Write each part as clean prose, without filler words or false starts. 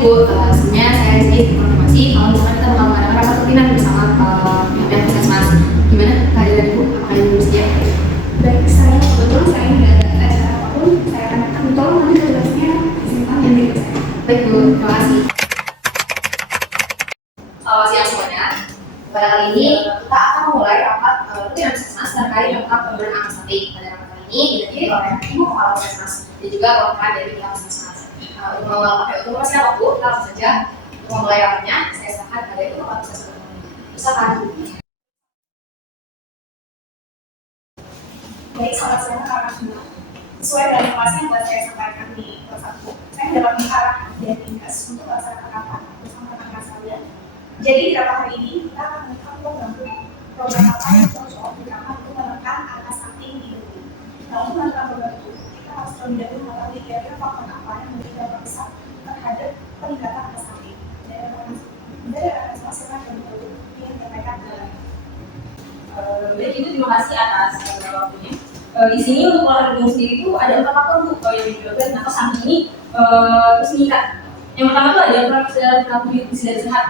Bu, sebenarnya saya sedikit informasi kalau misalkan kita bakal mengadakan rapat rutinan bersama pihak puskesmas. Gimana kehadiran Ibu? Apakah Ibu bersedia? Baik, saya kebetulan saya nggak ada acara apapun, saya akan tolong nanti tugasnya disimpan yang di saya. Baik Bu, terima kasih. Selamat siang semuanya. Pada kali ini kita akan memulai rapat rutinan puskesmas terkait tentang pemberian angka stunting. Pada rapat kali ini dihadiri oleh Ibu Kepala Puskesmas dan juga perwakilan dari pihak puskesmas. Untuk mengawal untuk mempersiapkan waktu, kita langsung saja untuk memulai rapatnya. Saya serahkan pada Ibu Kepala Puskesmas. Silakan. Baik, selamat siang rekan semua. Sesuai dengan informasi yang telah saya sampaikan di kelas 1, saya mendapat arahan dan tugas untuk melaksanakan rapat bersama rekan-rekan sekalian. Jadi di rapat hari ini kita akan melakukan program apa yang cocok digunakan untuk menekan angka stunting di negeri. Nah, untuk menekan program itu, kita harus terlebih dahulu mengetahui kira-kira faktor apa yang memiliki dampak besar terhadap peningkatan angka stunting. Dari rekan semua silakan terlebih dahulu ingin menyampaikan dengan baik, itu terima kasih atas waktunya. Di sini untuk pola hidup sendiri itu ada 4 faktor Bu yang menyebabkan kenapa stunting ini terus meningkat. Yang pertama itu ada perilaku hidup tidak sehat.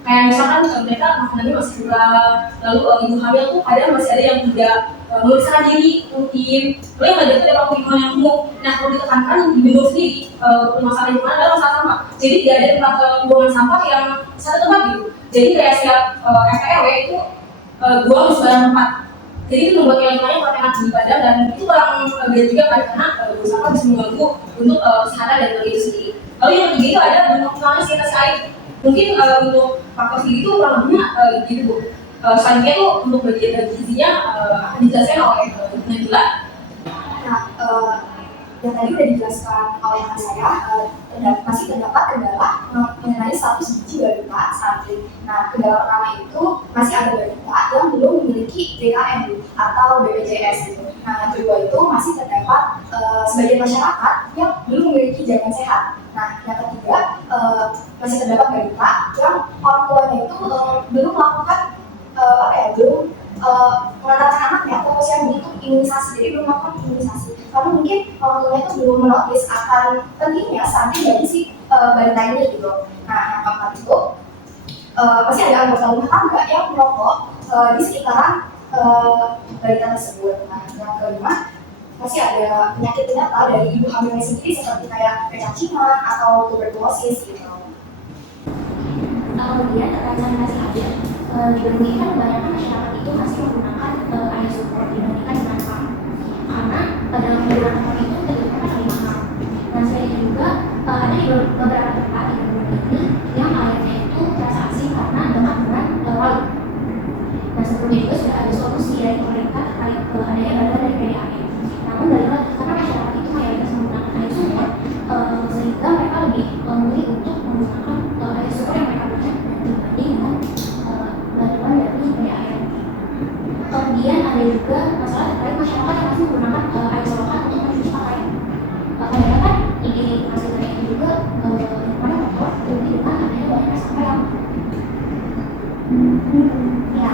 Kayak misalkan mereka makanannya masih kurang, lalu ibu hamil tuh kadang masih ada yang tidak memeriksakan diri rutin. Lalu yang ada itu ada lingkungan yang gemuk. Nah, kalau ditekankan di Bendung sendiri masalah lingkungan adalah masalah sampah. Jadi tidak ada tempat pembuangan sampah yang satu tempat gitu. Jadi kayak setiap RT RW itu buang di sembarang tempat. Jadi itu membuat lingkungannya terkena di badan dan itu kurang baik juga kan karena buang sampah bisa mengganggu untuk kesehatan dan keluarga itu sendiri. Lalu yang ketiga itu ada pengurangan sanitasi air. Mungkin untuk faktor sendiri itu kurang lebihnya gitu Bu. Selanjutnya itu untuk bagian gizinya akan dijelaskan oleh Najila. Nah, yang tadi sudah dijelaskan oleh saya, masih terdapat kendala mengenai status gizi balita stunting. Nah, kendala pertama itu masih ada balita yang belum memiliki BKM atau BPJS gitu. Nah, yang kedua itu masih terdapat sebagian masyarakat yang belum memiliki jalan sehat. Nah, yang ketiga masih terdapat balita yang orang tuanya itu belum melakukan belum mengantarkan anaknya ke posyandu untuk imunisasi, jadi belum melakukan imunisasi. Karena mungkin orang tuanya itu belum menotis akan pentingnya stunting bagi si balita ini gitu. Nah, yang keempat itu masih ada anggota rumah tangga yang merokok di sekitaran balita tersebut. Nah, yang kelima masih ada penyakit penyerta dari ibu hamilnya sendiri seperti kayak kecacingan atau tuberkulosis gitu. Kemudian terkait sanitasi air, dibandingkan kebanyakan masyarakat itu masih menggunakan air sumur dibandingkan dengan pump, karena dalam penggunaan pump itu terlihat lebih mahal. Dan selain juga ada di beberapa tempat di dunia ini yang airnya itu terasa asin karena dekat dengan laut. Dan sebelumnya juga sudah ada solusi dari pemerintah terkait adanya bantuan dari PDAM. Namun karena masyarakat itu mayoritas menggunakan air sumur, sehingga mereka lebih memilih untuk menggunakan air sumur yang mereka punya dibanding dengan bantuan dari PDAM. Kemudian ada juga masalah terkait masyarakat yang masih menggunakan air selokan untuk mencuci pakaian. Padahal kan ini hasil dari itu juga lingkungan kotor lebih dengan adanya banyak sampah yang ya.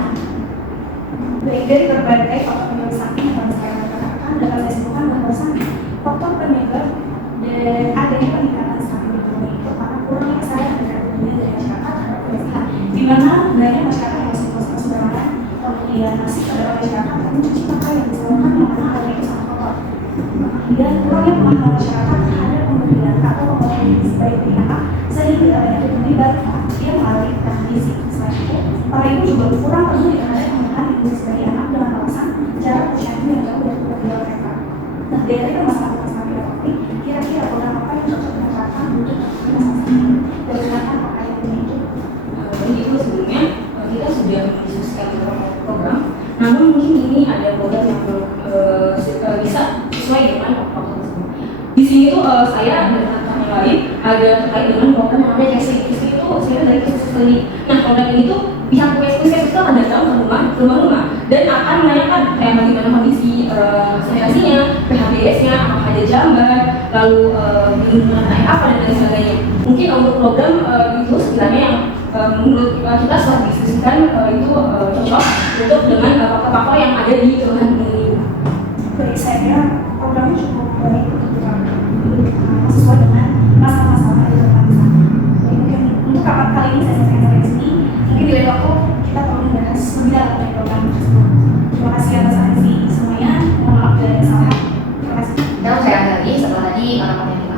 Baik, dari berbagai faktor penyebab stunting yang saya katakan dapat saya simpulkan bahwasannya faktor penyebab dan adanya peningkatan stunting di dunia itu karena kurangnya kesadaran terhadap dunia dari masyarakat terhadap kebersihan, di mana banyak masyarakat yang masih kosong sembarangan, kemudian masih terdapat masyarakat yang mencuci pakaian disebabkan yang mana airnya itu sangat kotor. Kemudian kurangnya pemahaman masyarakat terhadap pemberian atau pemberian gizi baik bagi anak sehingga banyak diberi balita yang mengalami kekurangan gizi. Selain itu, para ibu juga kurang peduli terhadap penggunaan gizi bagi anak dengan alasan jarak posyandu yang jauh dari tempat tinggal mereka. Nah, dari masalah-masalah topik, kira-kira program apa yang cocok diterapkan untuk masalah ini dan gunakan pakaian ini itu? Itu sebelumnya kita sudah mendiskusikan beberapa program, namun mungkin ini ada program yang belum bisa sesuai dengan faktor tersebut. Di sini tuh saya dan teman-teman yang lain ada terkait dengan program yang namanya casing. Casing itu sebenarnya dari khusus klinik. Nah, program ini tuh pihak puskesmas itu akan datang ke rumah-rumah dan akan menanyakan kayak bagaimana kondisi sanitasinya, PHBS-nya, apakah ada jamban, lalu minuman air apa dan lain sebagainya. Mungkin untuk program itu sekiranya yang menurut kita setelah diskusikan itu cocok untuk dengan faktor-faktor yang ada di kelurahan ini. Baik, saya kira programnya cukup baik untuk sesuai dengan masalah-masalah yang ada di sana. ini, alamat yang di